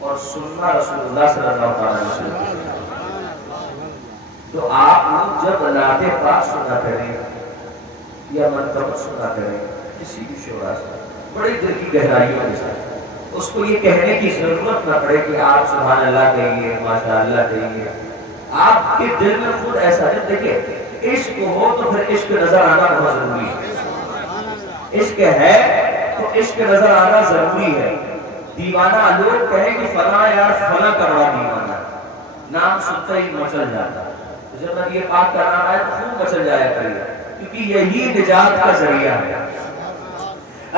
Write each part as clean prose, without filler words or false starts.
اور سننا رسول اللہ صلی اللہ علیہ وسلم. تو آپ لوگ جب نعت پاک سنا کریں یا منقبت سنا کریں کسی بھی شعرا سے بڑی دل کی گہرائیوں کے ساتھ، اس کو یہ کہنے کی ضرورت نہ پڑے کہ آپ سبحان اللہ کہیے، ماشاء اللہ کہیے. آپ کے دل میں خود ایسا ہے. دیکھیں عشق ہو تو پھر عشق نظر آنا بہت ضروری ہے. عشق ہے تو عشق نظر آنا ضروری ہے. دیوانہ لوگ کہیں کہ فلاں یار فلاں کروا دیوانہ، نام سنتا ہی مچل جاتا. جب میں یہ بات کر رہا ہے تو خوب مچل جایا کریے، کیونکہ یہی نجات کا ذریعہ ہے.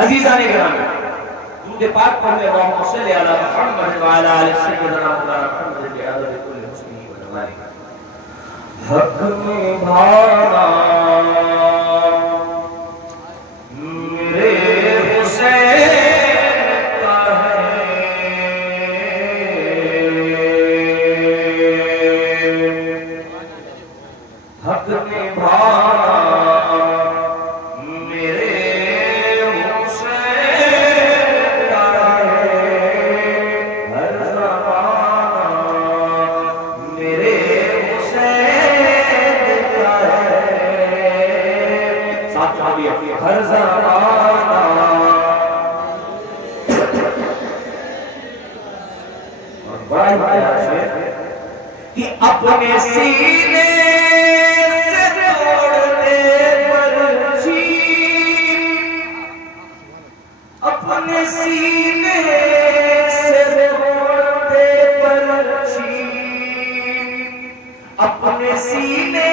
عزیزان گرامی، درود پاک پڑھنے اللہم صلی علی محمد وعلی آل سیدنا مولانا محمد کی عدد کل حسنی و جمالی. حق میں بھارا میرے حسین کا ہے، حق میں بھارا ہر زمانہ اور بڑا بڑا شعر کہ اپنے سینے سے توڑتے پرچی، اپنے سینے سے توڑتے پرچی، اپنے سینے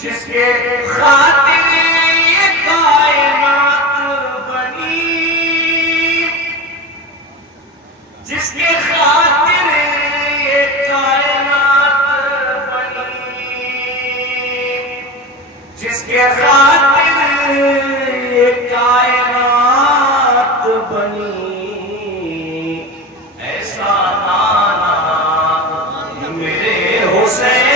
جس کے خاطر یہ کائنات بنی، جس کے خاطر یہ کائنات بنی، جس کے خاطر یہ کائنات بنی، ایسا نانا میرے حسین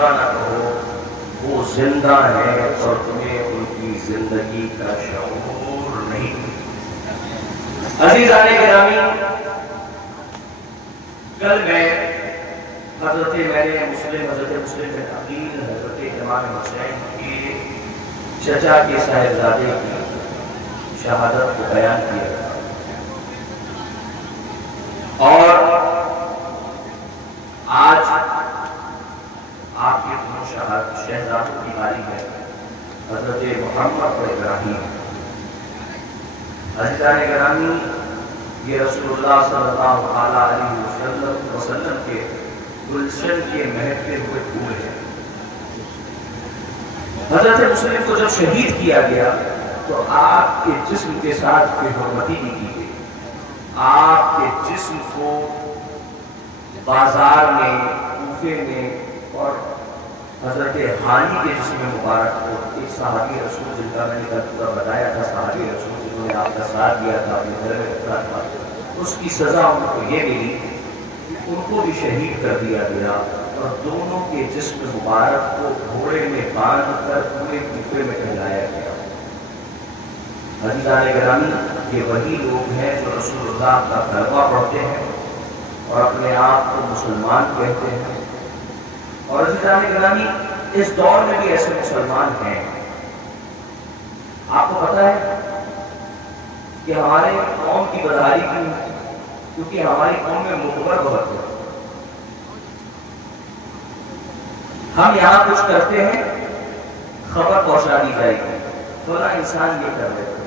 نہ کہو وہ زندہ ہے اور تمہیں ان کی زندگی کا شعور نہیں. عزیزان گرامی، کل میں حضرت مسلم میں تقریر حضرت امام حسین کے چچا کے صاحبزادے کی شہادت کو بیان کیا اور آج آپ کے دونوں شہزادوں کی باری ہے، حضرت محمد اور ابراہیم۔ عزیزان گرامی، یہ رسول اللہ صلی اللہ علیہ وسلم کے گلشن کے مہکتے ہوئے پھول ہیں۔ حضرت مسلم کو جب شہید کیا گیا تو آپ کے جسم کے ساتھ بے حرمتی بھی کی گئی۔ آپ کے جسم کو بازار میں، کوفے میں اور حضرت حالی کے جسم مبارک کو ایک صحابی رسول جن کا میں نے کل بتایا تھا، صحابی رسول جنہوں نے آپ کا ساتھ دیا تھا، اپنے گھر میں رکھا تھا، اس کی سزا ان کو یہ ملی کہ ان کو بھی شہید کر دیا گیا اور دونوں کے جسم مبارک کو گھوڑے میں باندھ کر پورے کوفے میں ٹہلایا گیا۔ عزیزان گرامی، یہ وہی لوگ ہیں جو رسول اللہ کا کلمہ پڑھتے ہیں اور اپنے آپ کو مسلمان کہتے ہیں۔ اور عزیزان گرامی، اس دور میں بھی ایسے مسلمان ہیں۔ آپ کو پتا ہے کہ ہمارے قوم کی بدحالی کیوں؟ کیونکہ ہماری قوم میں مخبر بہت ہے۔ ہم یہاں کچھ کرتے ہیں، خبر پہنچا دی جائے گی، تھوڑا انسان یہ کر لیتے ہیں۔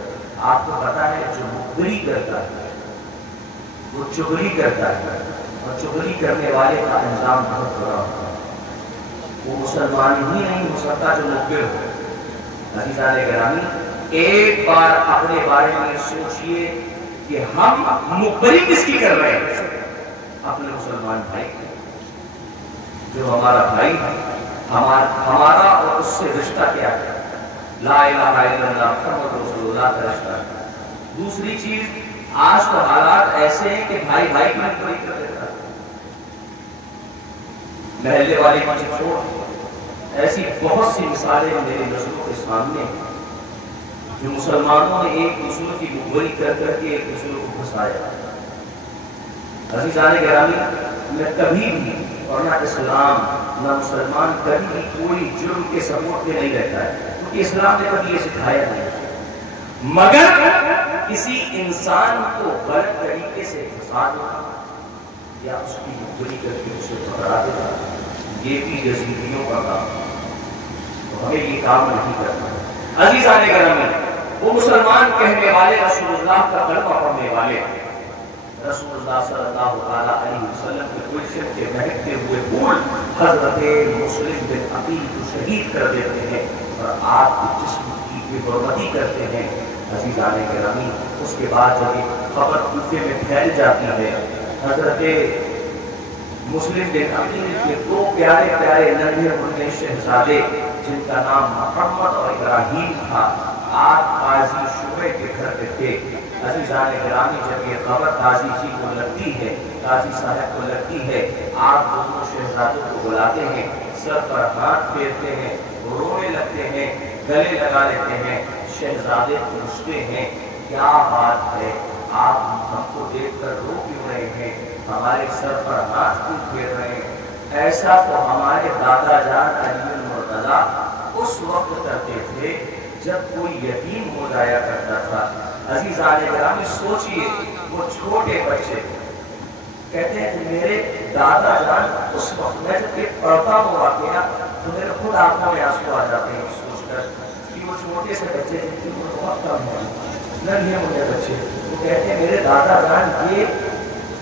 آپ کو پتا ہے جو مخبری کرتا ہے وہ چغلی کرتا ہے، اور چغلی کرنے والے کا انجام بہت برا ہوتا ہے۔ وہ مسلمان ہی نہیں ہو سکتا جو مخبر ہو۔ عزیزان گرامی، ایک بار اپنے بارے میں سوچئے کہ ہم مخبری کس کی کر رہے ہیں؟ اپنے مسلمان بھائی کی۔ جو ہمارا بھائی ہے، ہمارا اور اس سے رشتہ کیا ہے؟ لا الہ الا اللہ محمد رسول اللہ کا رشتہ ہے۔ دوسری چیز، آج تو حالات ایسے ہیں کہ بھائی بھائی کی مخبری کر دیتا ہے۔ محلے والے مجھے چھوڑ، ایسی بہت سی مثالیں میرے نظروں کے سامنے ہیں جو مسلمانوں نے ایک دوسرے کی مخبری کر کر کے ایک دوسرے کو پھنسایا۔ عزیزان گرامی، میں کبھی بھی اور نہ اسلام نہ مسلمان کبھی بھی کوئی جرم کے سپورٹ میں نہیں رہتا ہے، کیونکہ اسلام نے کبھی یہ سکھایا نہیں۔ مگر کسی انسان کو غلط طریقے سے پھنسا دینا یا اس کی مخبری کر کے اسے پکڑا دینا، یہ بھی یزیدیوں کا کام ہے، تو ہمیں یہ کام نہیں کرنا۔ عزیزان گرامی، وہ مسلمان کہنے والے، رسول اللہ کا کلمہ پڑھنے والے، رسول اللہ صلی اللہ علیہ وسلم کے گلشن کے مہکتے ہوئے پھول حضرت مسلم بن عقیل کو شہید کر دیتے ہیں اور آپ کے جسم کی بے حرمتی کرتے ہیں۔ عزیزان گرامی، اس کے بعد جب یہ خبر کوفے میں پھیل جاتی ہے، حضرت مسلم بن عقیل کے دو پیارے پیارے ننھے منھے شہزادے جن کا نام محمد اور ابراہیم تھا، آپ قاضی شعبے کے گھر پہ تھے۔ عزیزان گرامی، جب یہ خبر قاضی جی کو لگتی ہے، قاضی صاحب کو لگتی ہے، آپ دونوں شہزادوں کو بلاتے ہیں، سر پر ہاتھ پھیرتے ہیں، رونے لگتے ہیں، گلے لگا لیتے ہیں۔ شہزادے پوچھتے ہیں، کیا بات ہے، آپ ہم کو دیکھ کر رو کیوں رہے ہیں، ہمارے سر پر ہاتھ کیوں پھیر رہے ہیں؟ ایسا تو ہمارے دادا جان علی المرتضیٰ اس وقت کرتے تھے جب کوئی یتیم ہو جایا کرتا تھا۔ عزیزان گرامی، سوچئے وہ چھوٹے بچے کہتے ہیں کہ میرے دادا جان اس وقت، میں جب یہ پڑھتا ہوں واقعہ تو میرے خود آنکھوں میں آنسو آ جاتے ہیں سوچ کر کہ وہ چھوٹے سے بچے جن کی عمر بہت کم ہے، ننھے منھے بچے، وہ کہتے ہیں میرے دادا جان یہ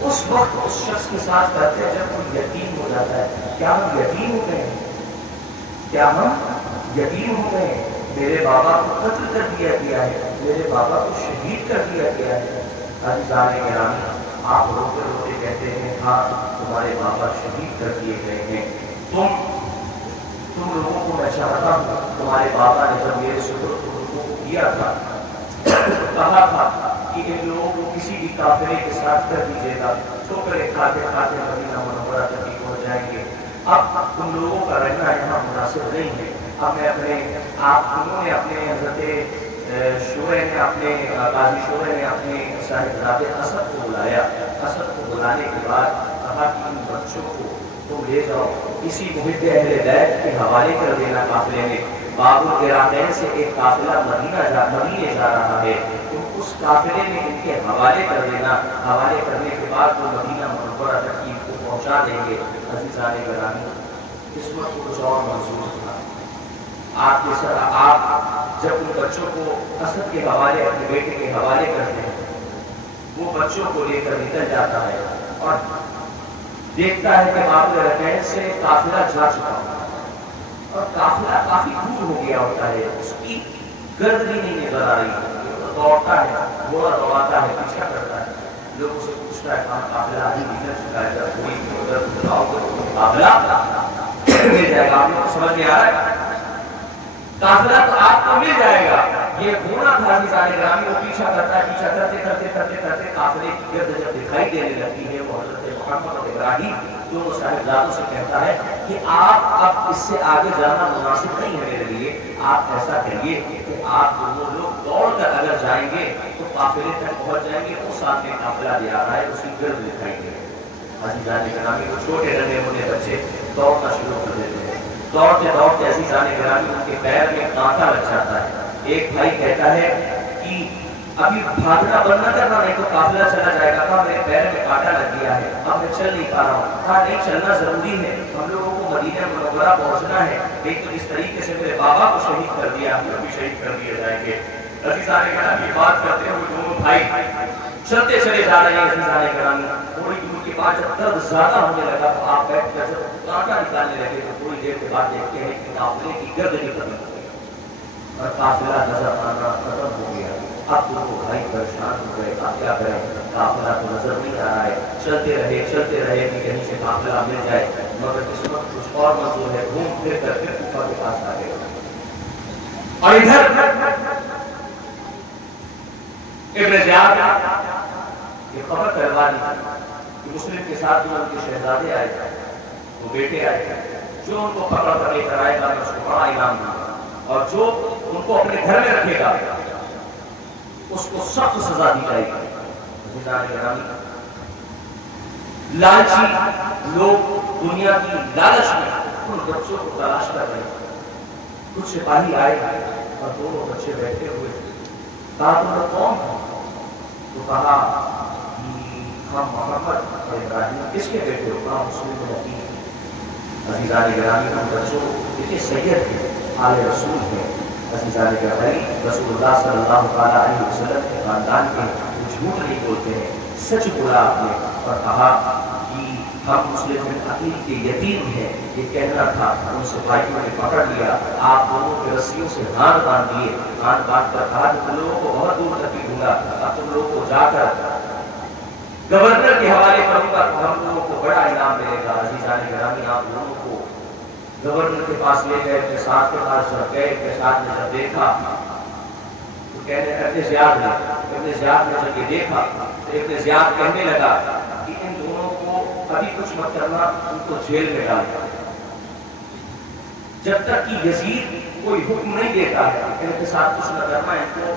اس وقت اس شخص کے ساتھ کرتے ہیں جب کوئی یتیم ہو جاتا ہے۔ کیا ہم یتیم ہو گئے ہیں؟ کیا ہم یتیم ہو گئے ہیں؟ میرے بابا کو قتل کر دیا گیا ہے، میرے بابا کو شہید کر دیا گیا ہے۔ عزیزان گرامی، آپ روتے روتے کہتے ہیں، ہاں تمہارے بابا شہید کر دیے گئے ہیں۔ تم لوگوں کو میں چاہتا ہوں، تمہارے بابا نے جب میرے سپرد کو لوگوں کو کیا تھا کہا تھا کہ ان لوگوں کو کسی بھی قافلے کے ساتھ کر دیجیے گا، ٹھوکریں کھاتے کھاتے مدینہ منورہ تک پہنچ جائیں گے۔ اب تم لوگوں کا رہنا یہاں مناسب نہیں ہے۔ اب میں انہوں نے اپنے حضرت شعبے نے، اپنے قاضی شعبے نے اپنے صاحبزادے اسد کو بلایا۔ اسد کو بلانے کے بعد کہا کہ ان بچوں کو تم لے جاؤ، کسی محب اہل بیت کے حوالے کر دینا قافلے میں، باب القراتین سے ایک قافلہ مدینے جا رہا ہے، تو اس قافلے میں ان کے حوالے کر دینا، حوالے کرنے کے بعد وہ مدینہ منورہ تک کو پہنچا دیں گے۔ عزیزان گرامی، قسمت کو کچھ اور منظور تھا۔ آپ کے سر آپ جب ان بچوں کو اسد کے حوالے، اپنے بیٹے کے حوالے کرتے ہیں، وہ بچوں کو لے کر نکل جاتا ہے اور دیکھتا ہے کہ باب القراتین سے قافلہ جا چکا ہوتا ہے اور قافلہ کافی دور ہو گیا ہوتا ہے، اس کی گرد بھی نہیں نظر آ رہی، دوڑتا ہے، گھوڑا دوڑاتا ہے، پیچھا کرتا ہے، لوگوں سے پوچھتا ہے کہاں قافلہ آگے نکل چکا ہے، جب کوئی ادھر بتاؤ تو قافلہ مل جائے گا۔ آپ کو سمجھ میں آ رہا ہے؟ قافلہ تو آپ کو مل جائے گا، یہ گھوڑا تھا عزیزان گرامی، وہ پیچھا کرتا ہے، پیچھا کرتے کرتے کرتے کرتے قافلے کی گرد جب دکھائی دینے لگتی ہے، وہ حضرت محمد اور ابراہیم دونوں صاحبزادوں سے کہتا ہے کہ آپ اب اس سے آگے جانا مناسب نہیں ہے میرے لیے، آپ ایسا کریے کہ آپ دونوں لوگ دوڑ کر اگر جائیں گے تو قافلے تک پہنچ جائیں گے، وہ سامنے قافلہ بھی آ رہا ہے، اس کی گرد دکھائی دے رہی ہے۔ عزیزان گرامی، وہ چھوٹے ننھے منھے بچے دوڑنا شروع کر دیتے ہیں، دوڑتے دوڑتے عزیزان گرامی ان کے پیر میں کانٹا لگ جاتا ہے۔ ایک بھائی کہتا ہے کہ ابھی بھاگنا بند نہ کرنا، نہیں تو قافلہ چلا جائے گا، کہا میرے پیر میں کانٹا لگ گیا ہے، اب میں چل نہیں پا رہا ہوں، کہا نہیں چلنا ضروری ہے، ہم لوگوں کو مدینہ منورہ پہنچنا ہے، نہیں تو اس طریقے سے میرے بابا کو شہید کر دیا، ہم لوگ بھی شہید کر دیے جائیں گے۔ عزیزان گرامی، بات کرتے ہوئے دونوں بھائی چلتے چلے جا رہے ہیں۔ عزیزان گرامی، تھوڑی دور کے بعد جب درد زیادہ ہونے لگا تو آپ بیٹھ کر جب کانٹا نکالنے لگے تو تھوڑی دیر کے بعد دیکھتے ہیں کہ قافلے کی گرد نکل گئی اور قافلہ نظر آنا ختم ہو گیا۔ اب دونوں بھائی پریشان ہو گئے، آپ کیا کریں، قافلہ تو نظر نہیں آ رہا ہے، چلتے رہے کہ کہیں سے قافلہ مل جائے، مگر قسمت کچھ اور منظور ہے، گھوم پھر کر پھر کوفہ کے پاس آ گئے۔ اور ادھر ابن زیاد یہ خبر کروا دی کہ مسلم کے ساتھ جو ان کے شہزادے آئے تھے، وہ بیٹے آئے تھے، جو ان کو پکڑ کر لے کر آئے گا میں اس کو بڑا انعام دوں گا، اور جو ان کو اپنے گھر میں رکھے گا اس کو سخت سزا دی جائے گی۔ عزیزان گرامی، لالچی لوگ دنیا کی لالچ میں ان بچوں کو تلاش کر رہے ہیں۔ کچھ سپاہی آئے اور دونوں بچے بیٹھے ہوئے تھے، کہا تم لوگ کون ہو؟ تو کہا ہم محمد اور ابراہیم۔ کس کے بیٹے ہو؟ کہا مسلم نبی۔ عزیزان گرامی، ہم بچوں دیکھیے سید ہیں، آل رسول ہیں، عزیزان گرامی رسول اللہ صلی اللہ علیہ وسلم کے خاندان کے جھوٹ نہیں بولتے ہیں، سچ بولا آپ نے اور کہا کہ ہم مسلم عقیل کے یتیم ہیں، یہ کہنا تھا۔ ان سپاہیوں نے پکڑ لیا، آپ دونوں کے رسیوں سے ہاتھ باندھ دیے، ہاتھ باندھ کر کہا تم لوگوں کو بہت دور تک ہی دوں گا، اب تم لوگوں کو جا کر گورنر کے حوالے کروں گا تو ہم لوگوں کو بڑا انعام ملے گا۔ عزیزان گرامی، آپ لوگوں کو گورنر کے پاس لے گئے، اپنے ساتھ کے پاس جب گئے، کے ساتھ میں جب دیکھا تو کہنے ابن زیاد نے جب یہ دیکھا تو ابن زیاد کہنے لگا کہ ان دونوں کو ابھی کچھ مت کرنا، ان کو جیل میں ڈال دو جب تک کہ یزید کوئی حکم نہیں دیتا ہے، ان کے ساتھ کچھ نہ کرنا، ان کو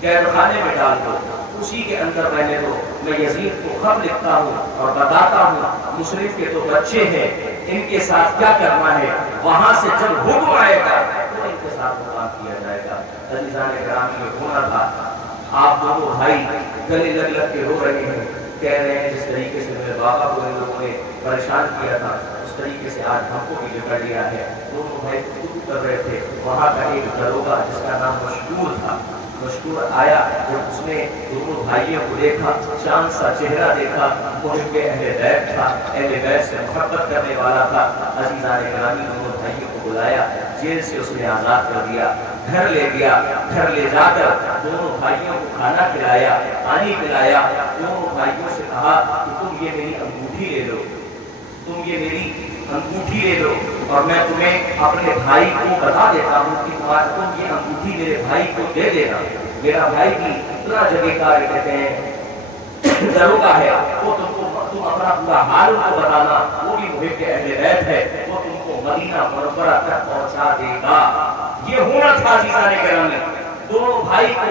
قید خانے میں ڈال دو، اسی کے اندر رہنے دو، میں یزید کو خط لکھتا ہوں اور بتاتا ہوں مسلم کے تو بچے ہیں، ان کے ساتھ کیا کرنا ہے، وہاں سے جب حکم آئے گا تو ان کے ساتھ کام کیا جائے گا۔ عزیزان گرامی، یہ ہونا تھا۔ آپ دونوں بھائی گلے لگ لگ کے رو رہے ہیں، کہہ رہے ہیں جس طریقے سے میرے بابا کو ان لوگوں نے پریشان کیا تھا اس طریقے سے آج ہم کو بھی بگڑ لیا ہے۔ دونوں بھائی گفتگو کر رہے تھے، وہاں کا ایک داروغہ جس کا نام مشکور تھا، مشکور آیا، جب اس نے دونوں بھائیوں کو دیکھا، چاند سا چہرہ دیکھا، محب اہل بیت تھا، اہل بیت سے محبت کرنے والا تھا۔ عزیزان گرامی، دونوں بھائیوں کو بلایا، جیل سے اس نے آزاد کر دیا، گھر لے گیا، گھر لے جا کر دونوں بھائیوں کو کھانا کھلایا، پانی پلایا، دونوں بھائیوں سے کہا کہ تم یہ میری انگوٹھی لے لو، تم یہ میری انگوٹھی لے لو، اور میں تمہیں اپنے بھائی کو بتا دیتا ہوں کہ تم یہ انگوٹھی میرے بھائی کو دے دینا۔ میرا بھائی بھی اتنا جگہ کار کہتے ہیں داروغہ ہے، وہ تم اپنا پورا حال ان کو بتانا، وہ بھی محب اہل بیت ہے، وہ تم کو مدینہ منورہ تک پہنچا دے گا۔ یہ ہونا تھا عزیزان گرامی۔ دونوں بھائی کو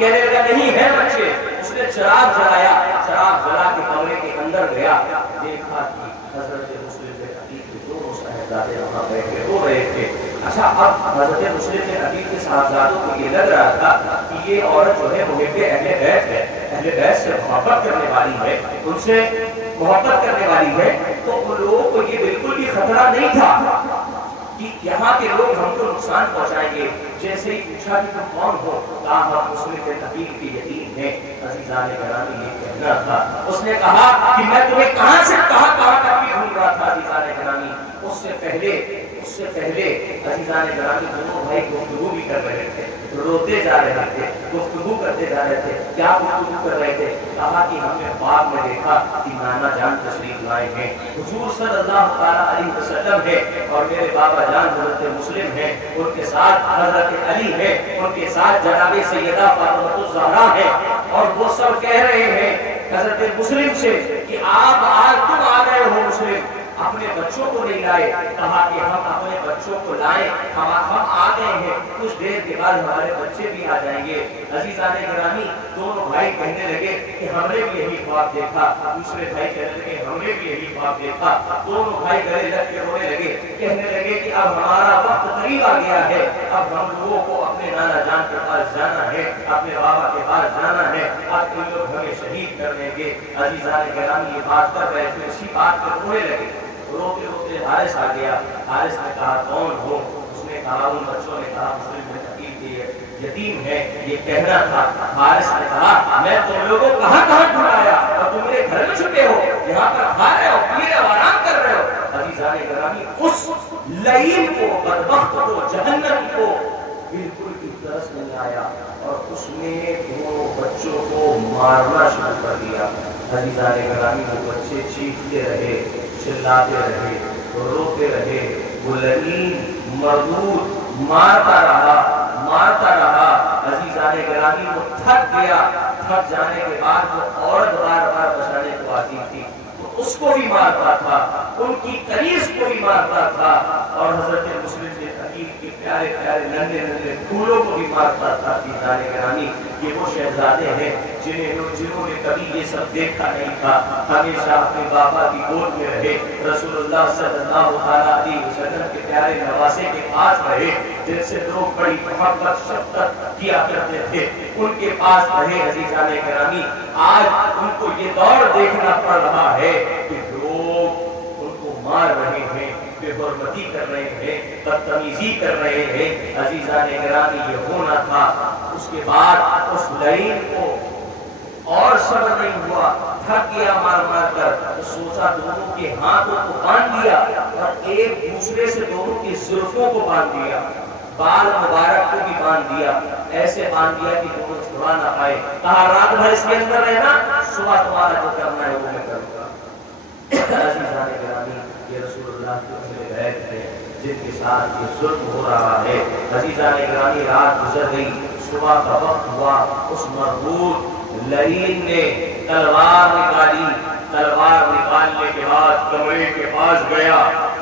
کہنے لگا نہیں ہے بچے. اس نے چراغ جلایا, چراغ جلا کے کمرے کے اندر گیا, دیکھا کہ حضرت مسلم بن عقیل کے دونوں صاحبزادے وہاں بیٹھے رو رہے تھے. اچھا, اب حضرت مسلم بن عقیل کے صاحبزادوں کو یہ لگ رہا تھا کہ یہ عورت جو ہے محب اہل بیت ہے, اہل بیت سے محبت کرنے والی ہے, ان سے محبت کرنے والی ہے. تو ان لوگوں کو یہ بالکل بھی خطرہ نہیں تھا کہ یہاں کے لوگ ہم کو نقصان پہنچائیں گے. جیسے ہی پوچھا کہ تم کون ہو, کہا ہم مسلم بن عقیل کے یتیم ہیں. عزیزان گرامی یہ کہنا تھا. اس نے کہا کہ میں تمہیں کہاں تک بھی ڈھونڈ رہا تھا. عزیزان گرامی اس سے پہلے عزیزان گرامی دونوں بھائی گفتگو بھی کر رہے تھے, روتے جا رہے تھے, گفتگو کرتے جا رہے تھے. کیا گفتگو کر رہے تھے؟ کہا کہ ہم نے خواب میں دیکھا کہ نانا جان تشریف لائے ہیں, حضور صلی اللہ تعالیٰ علیہ وسلم ہے, اور میرے بابا جان حضرت مسلم ہیں, ان کے ساتھ حضرت علی ہے, ان کے ساتھ جناب سیدہ فاطمہ الزہرا ہے, اور وہ سب کہہ رہے ہیں حضرت مسلم سے کہ آپ آج تم آ گئے ہو مسلم, اپنے بچوں کو نہیں لائے. کہا کہ ہم اپنے بچوں کو لائیں, ہم آ گئے ہیں, کچھ دیر کے بعد ہمارے بچے بھی آ جائیں گے. عزیزان گرامی دونوں بھائی کہنے لگے کہ ہم نے بھی یہی خواب دیکھا. دوسرے بھائی کہنے لگے ہم نے بھی یہی خواب دیکھا. دونوں بھائی گلے لگ کے رونے لگے, کہنے لگے کہ اب ہمارا وقت قریب آ گیا ہے, اب ہم لوگوں کو اپنے نانا جان کے پاس جانا ہے, اپنے بابا کے پاس جانا ہے, اب ان لوگ ہمیں شہید کر دیں گے. عزیزان گرامی یہ بات کر رہے تھے, اسی بات پر رونے لگے. روتے روتے حارث آ گیا. حارث نے کہا کون ہو؟ اس نے کہا ان بچوں نے کہا مسلم بن عقیل کے یتیم ہے, یہ کہنا تھا. حارث نے کہا میں تم لوگوں کو کہاں ڈھونڈایا اور تم میرے گھر میں چھپے ہو, یہاں پر کھا رہے ہو, پی رہے ہو, آرام کر رہے ہو. عزیزان گرامی اس لعین کو, بدبخت کو, جہنم کو بالکل بھی ترس نہیں آیا, اور اس نے دونوں بچوں کو مارنا شروع کر دیا. عزیزان گرامی وہ بچے چیختے رہے, چلاتے رہے, روتے رہے. وہ لعین مردود مارتا رہا. عزیزان گرامی وہ تھک گیا. تھک جانے کے بعد وہ عورت بار بار بچانے کو آتی تھی, اس کو بھی مارتا تھا, ان کی کنیز کو بھی مارتا تھا, اور حضرت مسلم بن عقیل کے پیارے پیارے ننھے پھولوں کو بھی مارتا تھا. عزیزان گرامی یہ وہ شہزادے ہیں جنہوں نے کبھی یہ سب دیکھا نہیں تھا. ہمیشہ اپنے بابا کی گود میں رہے, رسول اللہ صلی اللہ علیہ وسلم کے پیارے نواسے کے پاس رہے, جن سے لوگ بڑی محبت شفقت کیا کرتے تھے, ان کے پاس رہے. عزیزان گرامی آج ان کو یہ دور دیکھنا پڑ رہا ہے کہ لوگ ان کو مار رہے ہیں, بے حرمتی کر رہے ہیں, بدتمیزی کر رہے ہیں. عزیزان گرامی یہ ہونا تھا. اس کے بعد اس لعین کو اور صبر نہیں ہوا, تھک گیا مار کر, تو سوچا دونوں کے ہاتھوں کو باندھ دیا اور ایک دوسرے سے دونوں کی زلفوں کو باندھ دیا, بال مبارک کو بھی باندھ دیا. ایسے باندھ دیا کہ دونوں چھڑا نہ پائے. کہا رات بھر اس کے اندر رہنا, صبح تمہارا جو کرنا ہے وہ میں کروں گا. عزیزان گرامی یہ رسول اللہ کے اہل بیت ہیں جن کے ساتھ یہ ظلم ہو رہا ہے. عزیزان گرامی رات گزر گئی, صبح کا وقت ہوا. اس مردود لعین نے تلوار نکالی. تلوار نکالنے کے بعد کمرے کے پاس گیا.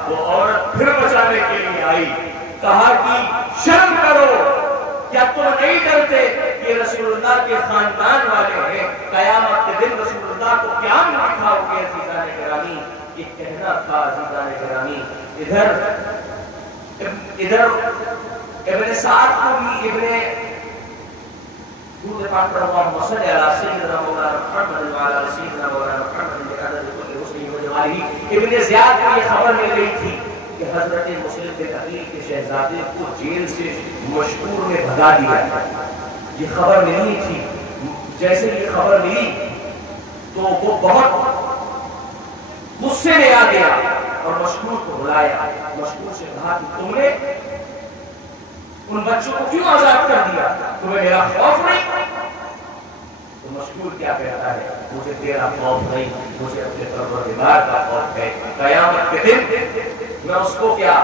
وہ عورت پھر بچانے کے لیے آئی. کہا کہ شرم کرو, کیا تم نہیں ڈرتے؟ یہ رسول اللہ کے خاندان والے ہیں, قیامت کے دن رسول اللہ کو کیا دکھاؤ گے؟ عزیزان گرامی یہ کہنا تھا. عزیزان گرامی ادھر ابن سعد کو بھی ابن دودھ پاک پر اللہم صلی علی سیدنا مولانا محمد وعلی سیدنا مولانا محمد بعدد کل حسن و جمالہ. ابن زیاد کو یہ خبر مل گئی تھی کہ حضرت مسلم بن عقیل کے شہزادے کو جیل سے مشکور میں بھگا دیا. یہ خبر ملی تھی. جیسے یہ خبر ملی تو وہ بہت غصے میں آ گیا اور مشکور کو بلایا. مشکور سے کہا کہ تم نے ان بچوں کو کیوں آزاد کر دیا؟ تمہیں میرا خوف نہیں؟ تو مشکور کیا کہتا ہے, مجھے تیرا خوف نہیں, مجھے اپنے پروردگار کا خوف ہے. قیامت کے دن میں اس کو کیا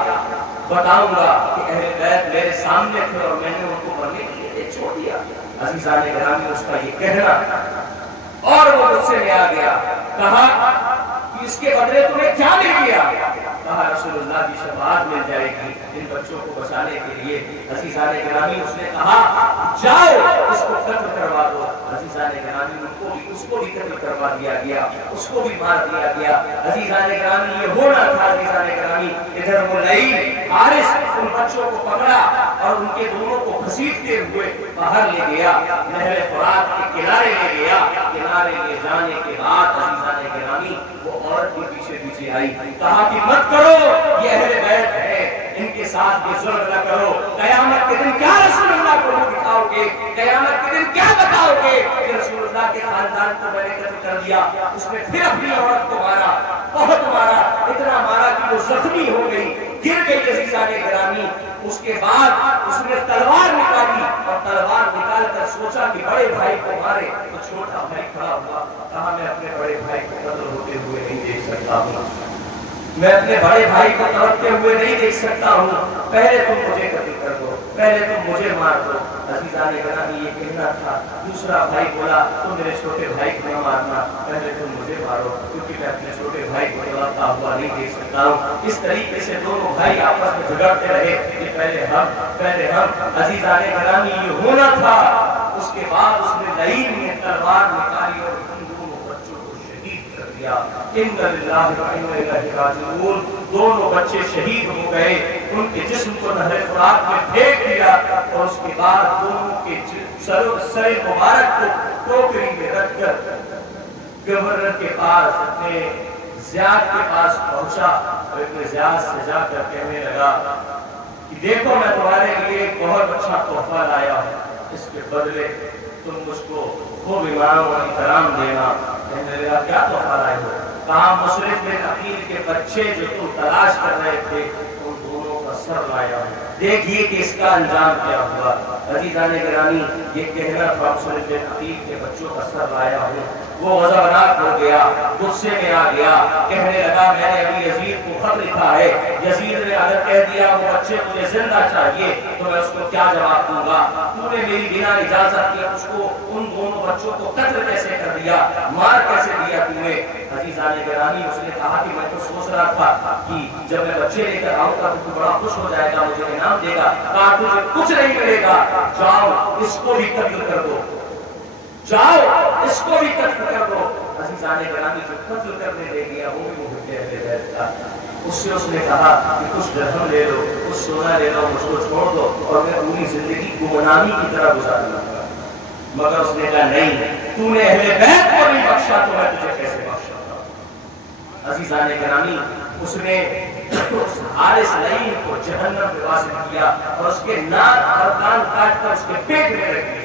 بتاؤں گا کہ اہل بیت میرے سامنے تھے اور میں نے ان کو مرنے کے لیے چھوڑ دیا. عزیزان گرامی اس کا یہ کہنا, اور وہ غصے میں آ گیا. کہا کہ اس کے بدلے تمہیں کیا مل گیا؟ کہا رسول اللہ کی شفاعت مل جائے گی ان بچوں کو بچانے کے لیے۔ عزیزان گرامی اس نے کہا جاؤ اس کو قتل کروا دو۔ عزیزان گرامی اس کو بھی قتل کروا دیا گیا، اس کو بھی مار دیا گیا۔ عزیزان گرامی یہ ہونا تھا۔ عزیزان گرامی ادھر وہ لعین حارث ان بچوں کو پکڑا اور ان کے دونوں کو گھسیٹتے ہوئے باہر لے گیا، نہر فرات کے کنارے لے گیا۔ کنارے لے جانے کے بعد عزیزان گرامی وہ عورت کے پیچھے پیچھے آئی، کہا کہ مت کرو، یہ اہل بیت ہے، ان کے ساتھ یہ ظلم نہ کرو۔ قیامت کے دن کیا رسول اللہ کو دکھاؤ گے؟ قیامت کے دن کیا بتاؤ گے کہ رسول اللہ کے خاندان کو میں نے قتل کر دیا؟ اس نے پھر اپنی عورت کو مارا، بہت مارا، اتنا مارا کہ وہ زخمی ہو گئی، گر گئی۔ عزیزان گرامی اس کے بعد اس نے تلوار نکالی اور تلوار نکال کر سوچا کہ بڑے بھائی کو مارے، تو چھوٹا بھائی کھڑا ہوا، کہا میں اپنے بڑے بھائی کو قتل ہوتے ہوئے نہیں دیکھ سکتا ہوں، میں اپنے بڑے بھائی کو تڑپتے ہوئے نہیں دیکھ سکتا ہوں، پہلے تم مجھے قتل کر دو، پہلے تم مجھے مار دو۔ عزیزان گرامی یہ کہنا تھا۔ دوسرا بھائی بولا تم میرے چھوٹے بھائی کو نہ مارنا، پہلے تم مجھے مارو، کیونکہ میں اپنے چھوٹے بھائی کو تڑپتا ہوا نہیں دیکھ سکتا ہوں۔ اس طریقے سے دونوں بھائی آپس میں جھگڑتے رہے کہ پہلے ہم۔ عزیزان گرامی یہ ہونا تھا۔ اس کے بعد اس نے لعین میں تلوار نکالی اور ان دونوں بچوں کو شہید کر دیا۔ ان للہ و انا الیہ راجعون۔ دونوں بچے شہید ہو گئے، ان کے جسم کو نہر فرات میں پھینک دیا اور اس کے بعد دونوں کے سر مبارک کو ٹوکری میں رکھ کر گورنر کے پاس اپنے زیاد کے پاس پہنچا اور ابن زیاد سے جا کر کہنے لگا کہ دیکھو میں تمہارے لیے ایک بہت اچھا تحفہ لایا ہوں، اس کے بدلے تم مجھ کو خوب احترام و احترام دینا۔ کہنے لگا کیا تحفہ لائے ہو؟ کہا مصرف بن عقیل کے بچے جو تم تلاش کر رہے تھے ان دونوں کا سر لایا ہوں، دیکھیے کہ اس کا انجام کیا ہوا۔ عزیزان گرامی یہ کہنا تھا مصرف بن عقیل کے بچوں کا سر لایا ہوں۔ وہ غضبناک ہو گیا، غصے میں آ گیا، کہنے لگا میں نے ابھی یزید کو خط لکھا ہے، یزید نے اگر کہہ دیا وہ بچے مجھے زندہ چاہیے تو میں اس کو کیا جواب دوں گا؟ تو نے میری بنا اجازت کی اس کو ان دونوں بچوں کو قتل کیسے کر دیا، مار کیسے دیا تم نے؟ عزیزان گرامی اس نے کہا کہ میں تو سوچ رہا تھا کہ جب میں بچے لے کر آؤں گا تو بڑا خوش ہو جائے گا، مجھے انعام دے گا۔ کہا تجھے کچھ نہیں ملے گا، جاؤ اس کو بھی قتل کر دو، جاؤ اس کو بھی قتل کر دو۔ عزیزان گرامی جو قتل کرنے لے گیا وہ بھی محب اہل بیت تھا۔ اس نے کہا کہ کچھ درہم لے لو، کچھ سونا لے لو، مجھ کو چھوڑ دو اور میں پوری زندگی گمنامی کی طرح گزاروں گا۔ مگر اس نے کہا نہیں، تو نے اہل بیت کو نہیں بخشا تو میں تجھے کیسے بخشوں گا؟ عزیزان گرامی اس نے اس حارث لعین کو جہنم میں واصل کیا اور اس کے ناک اور کان کاٹ کر اس کے پیٹ میں رکھ دیا۔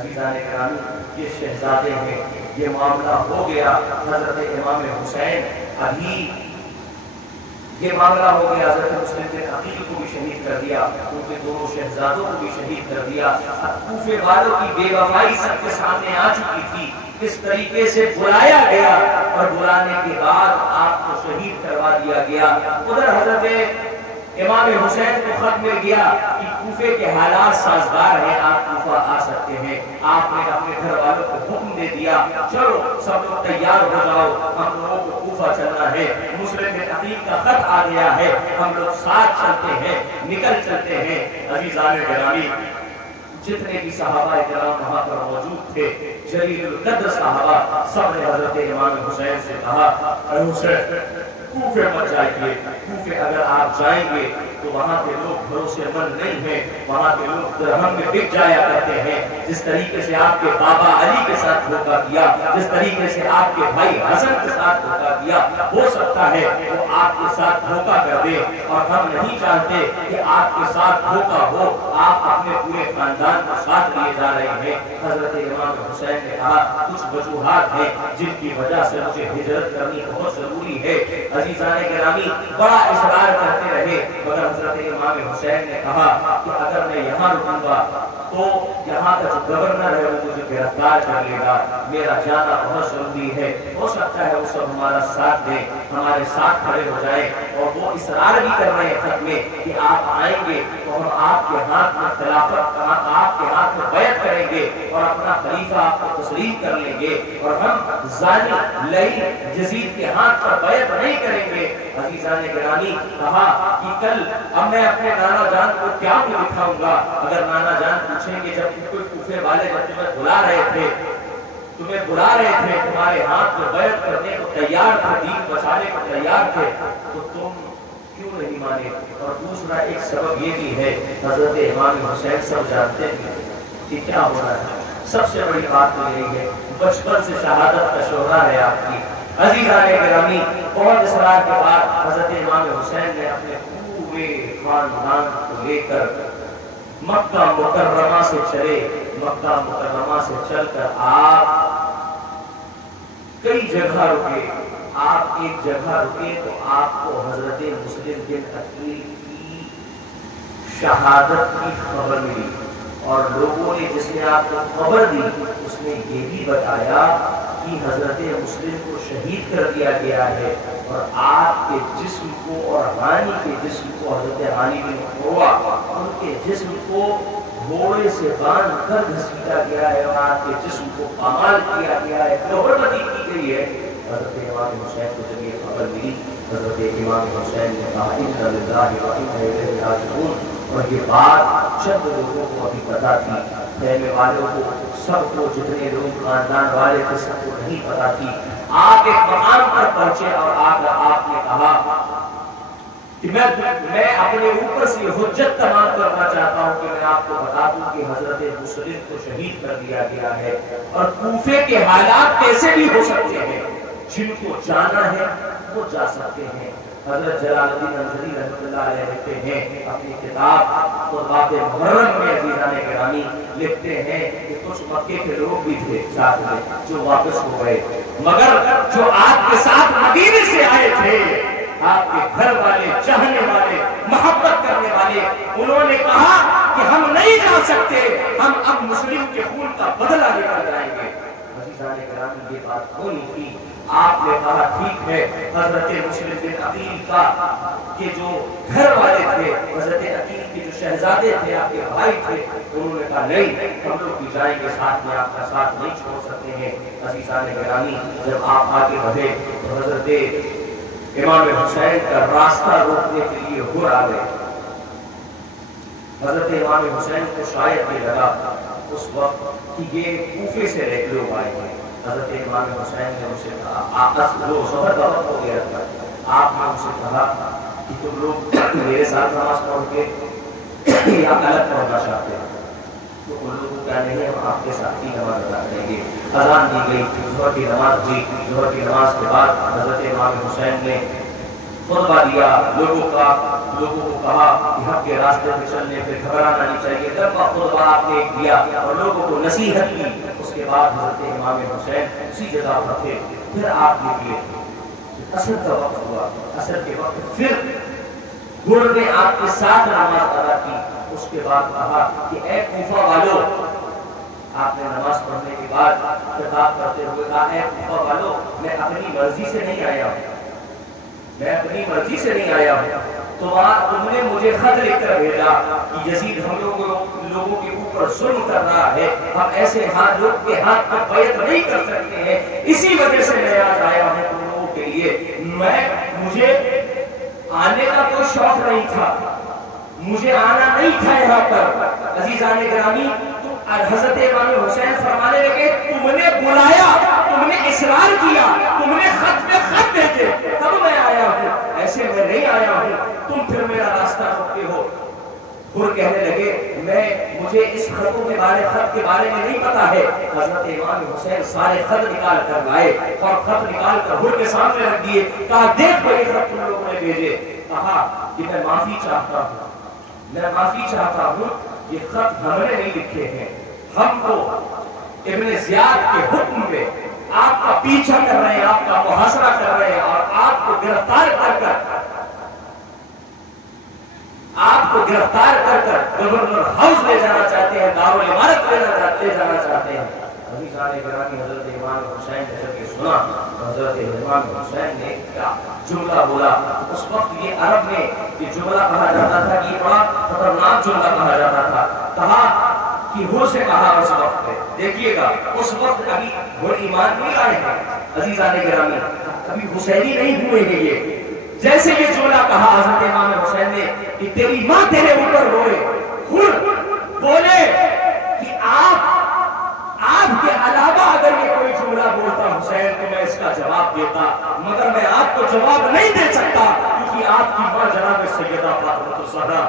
عزیزان گرامی یہ شہزادے ہیں، یہ معاملہ ہو گیا حضرت امام حسین، ابھی یہ معاملہ ہو گیا حضرت مسلم بن عقیل کو بھی شہید کر دیا، ان کے دونوں شہزادوں کو بھی شہید کر دیا۔ کوفے والوں کی بے وفائی سب کے سامنے آ چکی تھی، کس طریقے سے بلایا گیا اور بلانے کے بعد آپ کو شہید کروا دیا گیا۔ ادھر حضرت امام حسین کو خط مل گیا کہ کوفے کے حالات سازگار ہیں، آپ کوفہ آ سکتے ہیں۔ آپ نے اپنے گھر والوں کو حکم دے دیا چلو سب لوگ تیار ہو جاؤ، ہم لوگوں کو کوفہ چلنا ہے، مسلم بن عقیل کا خط آ گیا ہے، ہم لوگ ساتھ چلتے ہیں، نکل چلتے ہیں۔ عزیزان گرامی جتنے بھی صحابہ کرام وہاں پر موجود تھے، جلیل القدر صحابہ، سب نے حضرت امام حسین سے کہا اے حسین کوفے مت جائیے، کوفے اگر آپ جائیں گے تو وہاں کے لوگ بھروسے مند نہیں ہیں، وہاں کے لوگ درہم میں بک جایا کرتے ہیں۔ جس طریقے سے آپ کے بابا علی کے ساتھ دھوکہ کیا، جس طریقے سے آپ کے بھائی حسن کے ساتھ دھوکہ کیا، ہو سکتا ہے وہ آپ کے ساتھ دھوکہ کر دے، اور ہم نہیں چاہتے کہ آپ کے ساتھ دھوکہ ہو، آپ اپنے پورے خاندان کو ساتھ لیے جا رہے ہیں۔ حضرت امام حسین نے کہا کچھ وجوہات ہیں جن کی وجہ سے مجھے ہجرت کرنی بہت ضروری ہے۔ عزیزان گرامی بڑا اصرار کرتے رہے، مگر حضرت امام حسین نے کہا کہ اگر میں یہاں رکوں گا تو یہاں کا جو گورنر ہے وہ مجھے گرفتار کر لے گا، میرا جانا بہت ضروری ہے، ہو سکتا ہے وہ سب ہمارا ساتھ دیں، ہمارے ساتھ کھڑے ہو جائے، اور وہ اصرار بھی کر رہے ہیں خط میں کہ آپ آئیں گے تو ہم آپ کے ہاتھ میں خلافت آپ کے ہاتھ میں بیعت کریں گے اور اپنا خلیفہ آپ کو تسلیم کر لیں گے اور ہم ظالم لعین یزید کے ہاتھ پر بیعت نہیں کریں گے۔ عزیزان گرامی کہا کہ کل اب میں اپنے نانا جان کو کیا دکھاؤں گا؟ اگر نانا جان پوچھیں گے جب کوئی کوفے والے جب تمہیں بلا رہے تھے تمہارے ہاتھ میں بیعت کرنے کو تیار تھے، دین بچانے کو تیار تھے، تو تم کیوں نہیں مانے؟ اور دوسرا ایک سبب یہ بھی ہے، حضرت امام حسین سب جانتے ہیں کہ کیا ہو رہا ہے۔ سب سے بڑی بات تو یہی ہے بچپن سے شہادت کا شعلہ ہے آپ کی۔ عزیزان گرامی بہت اصرار کے بعد حضرت امام حسین نے اپنے پورے خاندان کو لے کر مکہ مکرمہ سے چلے۔ مکہ مکرمہ سے چل کر آپ کئی جگہ رکے۔ آپ ایک جگہ رکے تو آپ کو حضرت مسلم بن عقیل کی شہادت کی خبر ملی، اور لوگوں نے جس نے آپ کو خبر دی اس نے یہ بھی بتایا کہ حضرت مسلم کو شہید کر دیا گیا ہے، اور آپ کے جسم کو اور ہانی کے جسم کو، حضرت ہانی بن عروہ ان کے جسم کو گھوڑے سے باندھ کر گھسیٹا گیا ہے، اور آپ کے جسم کو پامال کیا گیا ہے، لوہربتی کی گئی ہے۔ حضرت امام حسین کو جب یہ خبر ملی، حضرت امام حسین نے کہا انا للہ و انا الیہ راجعون، اور یہ بات چند لوگوں کو ابھی پتا تھی، خیمے والوں کو، سب کو، جتنے لوگ خاندان والے تھے سب کو نہیں پتا تھی۔ آپ ایک مقام پر پہنچے اور آپ نے کہا کہ میں اپنے اوپر سے حجت تمام کرنا چاہتا ہوں کہ میں آپ کو بتا دوں کہ حضرت مسلم کو شہید کر دیا گیا ہے، اور کوفے کے حالات کیسے بھی ہو سکتے ہیں، جن کو جانا ہے وہ جا سکتے ہیں۔ حضرت جلال الدین انصاری رحمۃ اللہ علیہ لکھتے ہیں اپنی کتاب خطبات محرم میں، عزیزان گرامی لکھتے ہیں کہ کچھ مکے کے لوگ بھی تھے ساتھ میں جو واپس ہو گئے، مگر جو آپ کے ساتھ مدینے سے آئے تھے، آپ کے گھر والے، چاہنے والے، محبت کرنے والے، انہوں نے کہا کہ ہم نہیں جا سکتے، ہم اب مسلم کے خون کا بدلہ لے کر جائیں گے۔ عزیزان گرامی یہ بات ہونی تھی۔ آپ نے کہا ٹھیک ہے، حضرت مسلم بن عقیل کا کے جو گھر والے تھے، حضرت عقیل کے جو شہزادے تھے، آپ کے بھائی تھے، انہوں نے کہا نہیں، ہم لوگ بھی جائیں گے ساتھ میں، آپ کا ساتھ نہیں چھوڑ سکتے ہیں۔ عزیزان گرامی جب آپ آگے بڑھے تو حضرت امام حسین کا راستہ روکنے کے لیے ہور آ گئے۔ حضرت امام حسین کو شاید یہ لگا اس وقت کہ یہ کوفے سے لوگ آئے ہیں۔ حضرت امام حسین نے ان سے کہا، ظہر کا وقت ہو گیا تھا، آپ نے ان سے کہا کہ تم لوگ میرے ساتھ نماز پڑھو گے یا الگ پڑھنا چاہتے ہیں؟ تو ان لوگوں کا نہیں، ہم آپ کے ساتھ ہی نماز ادا کریں گے۔ اذان دی گئی، ظہر کی نماز ہوئی۔ ظہر کی نماز کے بعد حضرت امام حسین نے خطبہ دیا، لوگوں کو کہا کہ حق کے راستے پہ چلنے پہ گھبرانا نہیں چاہیے۔ لمبا خطبہ آپ نے دیا اور لوگوں کو نصیحت کی۔ اس کے بعد حضرت امام حسین اسی جگہ پر تھے، پھر آپ نکلے، عصر کا وقت ہوا، عصر کے وقت پھر گھوڑ نے آپ کے ساتھ نماز ادا کی۔ اس کے بعد کہا کہ اے کوفہ والو، آپ نے نماز پڑھنے کے بعد خطاب کرتے ہوئے کہا اے کوفہ والو، میں اپنی مرضی سے نہیں آیا ہوں، میں اپنی مرضی سے نہیں آیا ہوں، تم نے مجھے خط لکھ کر بھیجا کہ یزید ہم لوگوں کے اوپر ظلم کر رہا ہے، ہم ایسے لوگ کے ہاتھ پر بیعت نہیں کر سکتے ہیں، اسی وجہ سے میں آج آیا ہوں تم لوگوں کے لیے۔ مجھے آنے کا کوئی شوق نہیں تھا، مجھے آنا نہیں تھا یہاں پر۔ عزیزان گرامی حضرت امام حسین فرمانے لگے تم نے بلایا، تم نے اصرار کیا، تم نے خط پہ خط بھیجے، تب میں آیا ہوں، ایسے میں نہیں آیا ہوں، تم پھر میرا راستہ روکتے ہو۔ پھر کہنے لگے مجھے اس خط کے بارے میں نہیں پتا ہے۔ حضرت امام حسین سارے خط نکال کر لائے اور خط نکال کر حر کے سامنے رکھ دیے، کہا دیکھ بھائی خط تم لوگوں نے بھیجے۔ کہا کہ میں معافی چاہتا ہوں، میں معافی چاہتا ہوں، یہ خط ہم نے نہیں لکھے ہیں، ہم کو ابن زیاد کے حکم پہ آپ کا پیچھا کر رہے ہیں، آپ کا محاصرہ کر رہے ہیں اور آپ کو گرفتار کر گورنر ہاؤس لے جانا چاہتے ہیں، دارالعمارت لے جانا چاہتے ہیں۔ عزیزان گرامی حضرت امام حسین نے جب یہ سنا تو حضرت امام حسین نے کیا جملہ بولا. اس وقت یہ عرب میں یہ جملہ کہا جاتا تھا کہ یہ بڑا خطرناک جملہ کہا جاتا تھا. کہا کہ ہو سے کہا اس وقت پہ. دیکھیے گا اس وقت ابھی وہ ایمان نہیں آئے ہیں عزیزان گرامی, ابھی حسینی نہیں ہوئے ہیں. یہ جیسے یہ جملہ کہا حضرت امام حسین نے کہ تیری ماں تیرے اوپر روئے, خود بولے کہ آپ کے علاوہ اگر یہ کوئی جملہ بولتا حسین تو میں اس کا جواب دیتا, مگر میں آپ کو جواب نہیں دے سکتا کیونکہ آپ کی ماں جناب سیدہ فاطمہ الزہرا,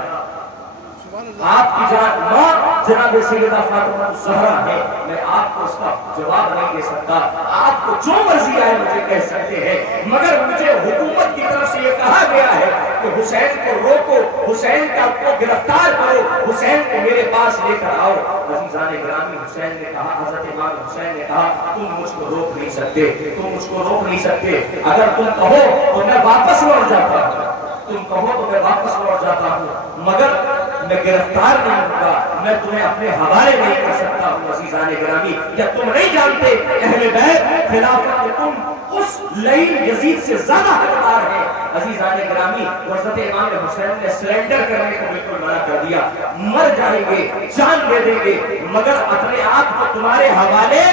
آپ کی ماں جناب سیدہ فاطمہ الزہرا ہے. میں آپ کو اس کا جواب نہیں دے سکتا. آپ کو جو مرضی آئے مجھے کہہ سکتے ہیں, مگر مجھے حکومت کی طرف سے یہ کہا گیا ہے کہ حسین کو روکو, حسین کو گرفتار کرو, حسین کو میرے پاس لے کر آؤ. عزیزان گرامی, حسین نے کہا, حضرت امام حسین نے کہا تم مجھ کو روک نہیں سکتے, تم مجھ کو روک نہیں سکتے. اگر تم کہو تو میں واپس لوٹ جاتا ہوں, تم کہو تو میں واپس لوٹ جاتا ہوں, مگر میں گرفتار نہیں ہوگا, میں تمہیں اپنے حوالے نہیں کر سکتا ہوں. عزیزان گرامی, یا تم نہیں جانتے اہل بیت خلافت میں تم اس لعین یزید سے زیادہ حقدار ہیں. عزیزان گرامی, حضرت امام حسین نے سرنڈر کرنے کو بالکل منع کر دیا. مر جائیں گے, جان دے دیں گے, مگر اپنے آپ کو تمہارے حوالے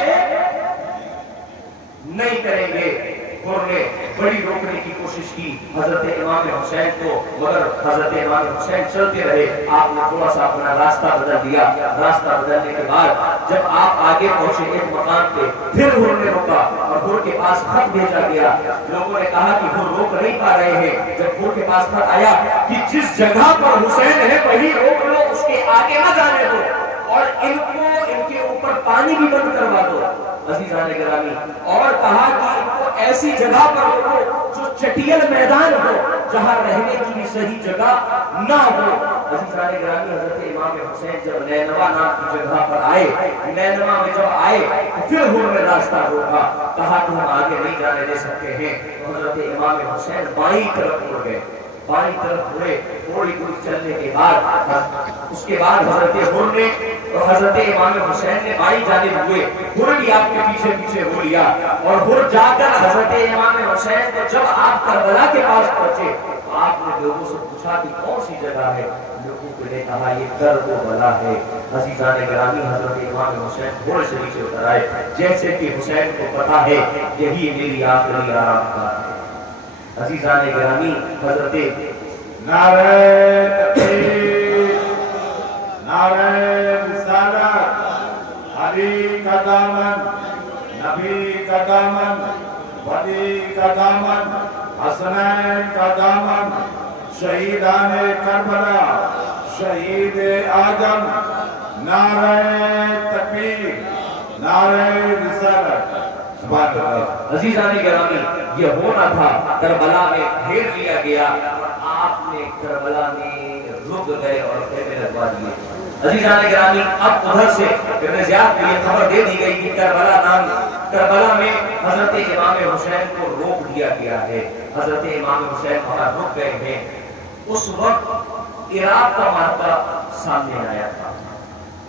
نہیں کریں گے. اور نے بڑی روکنے کی کوشش کی حضرت امام حسین کو, مگر حضرت امام حسین چلتے رہے. آپ نے تھوڑا سا اپنا راستہ بدل دیا. راستہ بدلنے کے بعد جب آپ آگے پہنچے ایک مقام پہ, پھر ہور نے روکا اور ہور کے پاس خط بھیجا گیا. لوگوں نے کہا کہ ہور روک نہیں پا رہے ہیں. جب ہور کے پاس خط آیا کہ جس جگہ پر حسین ہے وہیں روک لو, اس کے آگے نہ جانے دو, اور ان کے اوپر پانی بھی بند کروا دو. عزیزان گرامی, اور کہا کہ ان کو ایسی جگہ پر روکو جو چٹیل میدان ہو, جہاں رہنے کی بھی صحیح جگہ نہ ہو. عزیزان گرامی, حضرت امام حسین جب نینوا نام کی جگہ پر آئے, نینوا میں جب آئے تو پھر ہور نے راستہ روکا. کہا کہ ہم آگے نہیں جانے دے سکتے ہیں. حضرت امام حسین بائیں طرف مڑ گئے, بائیں طرف مڑے. تھوڑی دور چلنے کے بعد اس کے بعد حضرت ہور نے اور حضرت امام حسین نے بائیں جانب ہوئے. ہور بھی آپ کے پیچھے پیچھے ہو لیا, اور ہور جا کر حضرت امام حسین کو جب آپ کربلا کے پاس پہنچے تو آپ نے لوگوں سے پوچھا کہ کون سی جگہ ہے. لوگوں نے کہا یہ کربلا ہے. عزیزان گرامی, حضرت امام حسین ہور سے نیچے اتر آئے, جیسے کہ حسین کو پتا ہے یہی میری آخری آرام کا ہے. عزیزان گرامی, حضرت نعرہ تکبیر, نعرہ رسالت, علی کا دامن, نبی کا دامن, ولی کا دامن, حسنین کا دامن, شہیدان کربلا, شہید اعظم. نعرہ تکبیر, نعرہ رسالت. سبحان اللہ. عزیزان گرامی, یہ ہونا تھا کربلا میں گھیر لیا گیا, آپ نے کربلا میں رک گئے اور خیمے لگوا دیے. عزیزان گرامی, اب ادھر سے ابن زیاد کو یہ خبر دے دی گئی کہ کربلا میں حضرت امام حسین کو روک دیا گیا ہے. حضرت امام حسین وہاں رک گئے ہیں. اس وقت عراق کا معرکہ سامنے آیا تھا,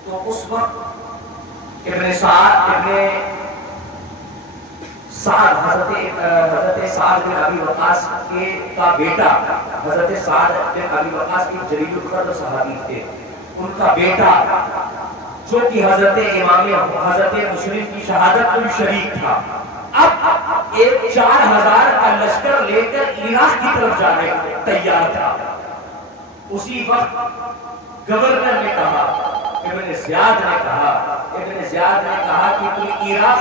تو اس وقت ابن سعد حضرت سعد بن ابی وقاص کا بیٹا, حضرت سعد بن ابی وقاص کی جلیل القدر صحابی تھے, ان کا بیٹا جو کہ حضرت مسلم کی شہادت میں شریک تھا, اب ایک 4000 کا لشکر لے کر عراق کی طرف جانے تیار تھا. اسی وقت گورنر نے کہا, ابن زیاد نے کہا کہ تم عراق